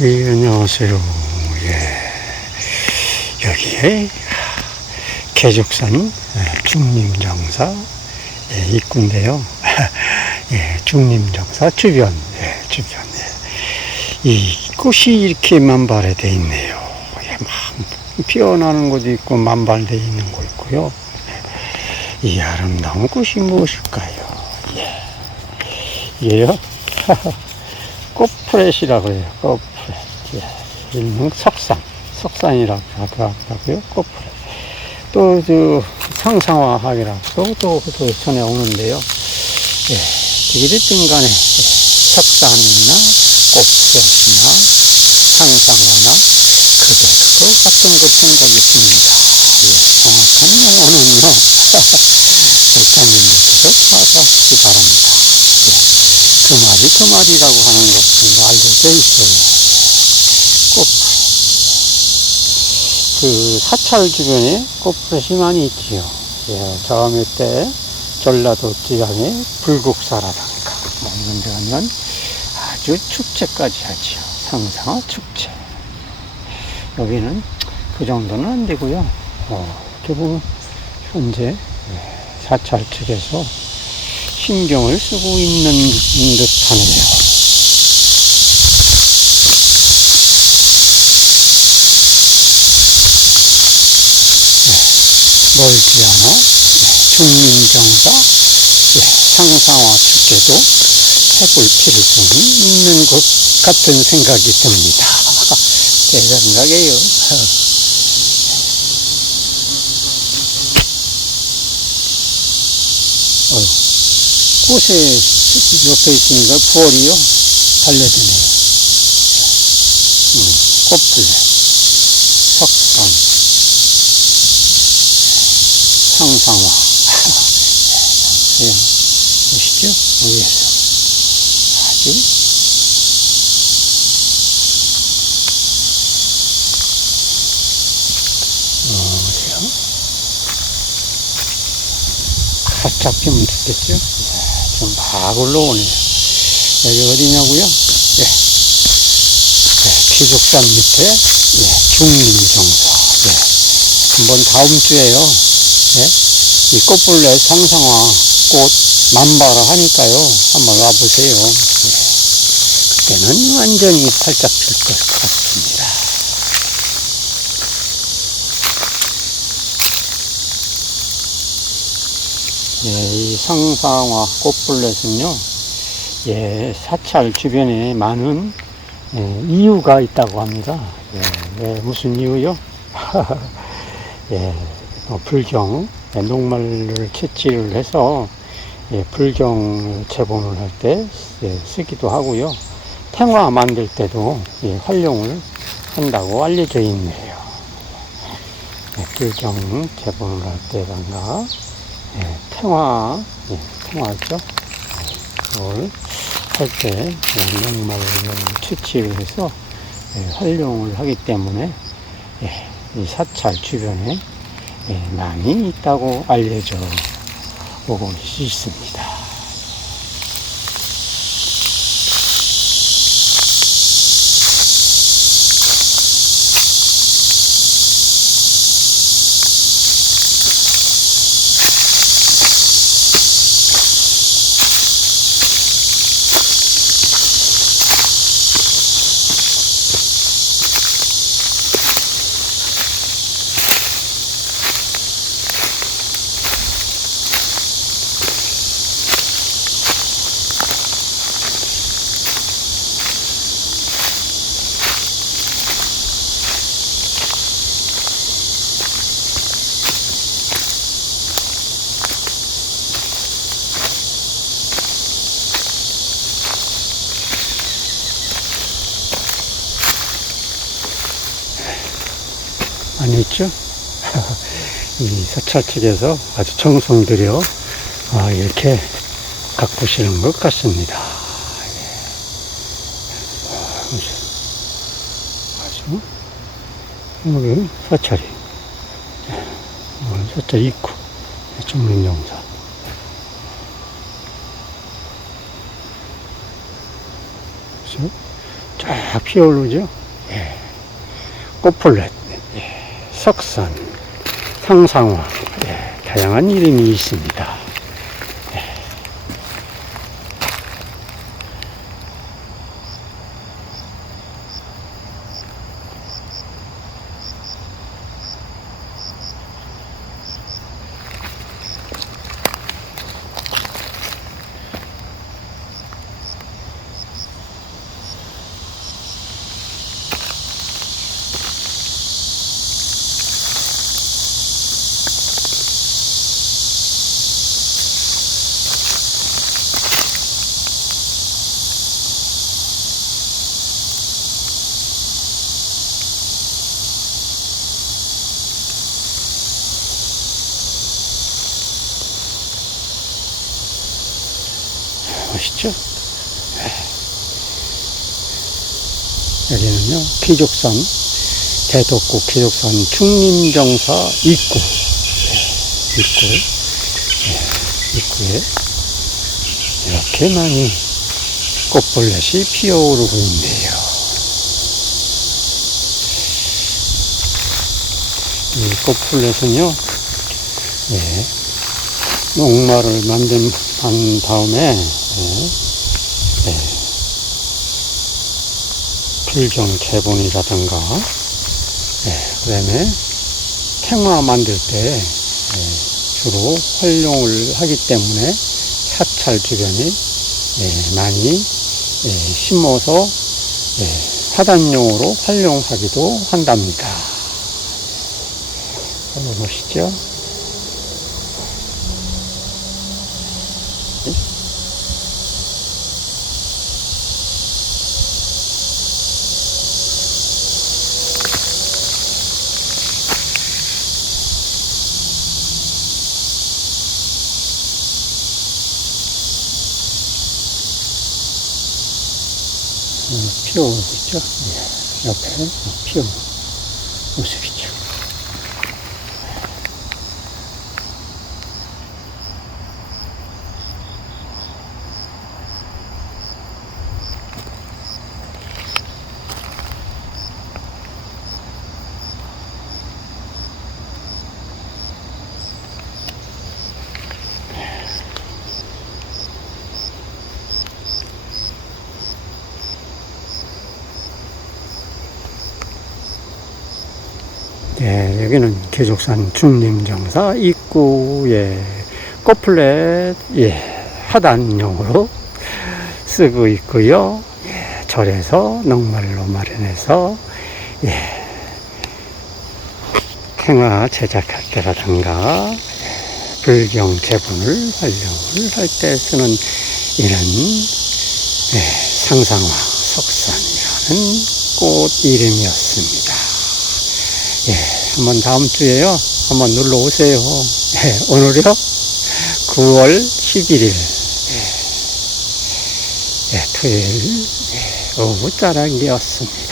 예, 안녕하세요. 예. 여기에 개족산 예, 중림정사 예, 입구인데요. 예, 중림정사 주변, 예, 주변. 예. 이 꽃이 이렇게 만발해 있네요. 예, 막 피어나는 곳도 있고 만발돼 있는 곳 있고요. 예. 이 아름다운 꽃이 무엇일까요? 예. 이게요. 꽃프렛이라고 해요. 꽃프렛. 예. 일명 석산. 석산이라고 하더라고요. 꽃프렛. 또, 저, 상상화학이라고 또, 또, 또 전에 오는데요. 예. 어찌됐든 간에, 석산이나 꽃프렛이나 상상화나 그대로 같은 그 생각이 듭니다. 예. 정확한 용어는요. 백장님들께서 찾아주시기 바랍니다. 그 말이 그 말이라고 하는 것은 알려져 있어요. 꽃, 그 사찰 주변에 꽃밭이 많이 있지요. 예, 다음에 때 전라도 지방에 불국사라든가 뭐 이런 데 가면 아주 축제까지 하지요. 상상화 축제. 여기는 그 정도는 안 되고요. 어, 이렇게 보면 현재 예, 사찰 측에서 신경을 쓰고 있는 듯 하네요. 않아 예, 중림정사 예, 상상화 축제도 해볼 필요성이 있는 것 같은 생각이 듭니다. 제 생각이에요. 어휴. 꽃에 옆에 있으니까 부월이요 달려드네요. 음, 꽃플레, 석선, 상상화. 예, 보시죠? 위에서 아주. 살짝 피면 좋겠죠? 예, 좀막 올라오네요. 여기 어디냐고요? 예. 예, 기족산 밑에, 예, 중림정사. 예. 한번 다음 주에요. 예. 이 꽃불레 상상화 꽃 만발을 하니까요. 한번 와보세요. 예. 그때는 완전히 활짝 필 것 같습니다. 예, 이 상상화 꽃불렛은요, 예, 사찰 주변에 많은 예, 이유가 있다고 합니다. 예, 예, 무슨 이유요? 예, 뭐 불경, 예, 녹말을 채취를 해서 예, 불경 재본을 할때 예, 쓰기도 하고요. 탱화 만들 때도 예, 활용을 한다고 알려져 있네요. 예, 불경 재본을 할 때든가 예, 탱화, 예, 탱화죠. 그걸 할 때, 예, 녹말을 채취를 해서, 예, 활용을 하기 때문에, 예, 이 사찰 주변에, 예, 많이 있다고 알려져 오고 있습니다. 있죠? 이 사찰 측에서 아주 정성 들여 아, 이렇게 가꾸시는 것 같습니다. 예. 아주 여기 사찰이 사찰 입구 중림용사? 쫙 피어오르죠. 예. 꽃플렛, 예. 석선, 상상화, 예. 다양한 이름이 있습니다. 여기는요, 피족산, 대덕구 피족산 충림정사 입구, 예, 입구, 예, 입구에 이렇게 많이 꽃볼렛이 피어오르고 있네요. 이 꽃볼렛은요, 예, 녹말을 만든 한 다음에 예, 필경 개본이라든가 예, 그 다음에 팽화 만들 때 예, 주로 활용을 하기 때문에 사찰 주변에 예, 많이 예, 심어서 예, 화단용으로 활용하기도 한답니다. 너무 멋있죠? 피어오고 있죠? 예, 옆에 피어오는 모습이죠. 예, 여기는 계족산 중림정사 입구에 꽃플렛 예, 하단용으로 쓰고 있고요. 예, 절에서 녹말로 마련해서 예, 팽화 제작할 때라든가 예, 불경 제본을 활용을 할 때 쓰는 이런 예, 상상화 석산이라는 꽃 이름이었습니다. 예, 한번 다음 주에요. 한번 놀러 오세요. 예, 오늘이요? 9월 11일. 예, 예, 토요일, 예, 오후 자락이었습니다.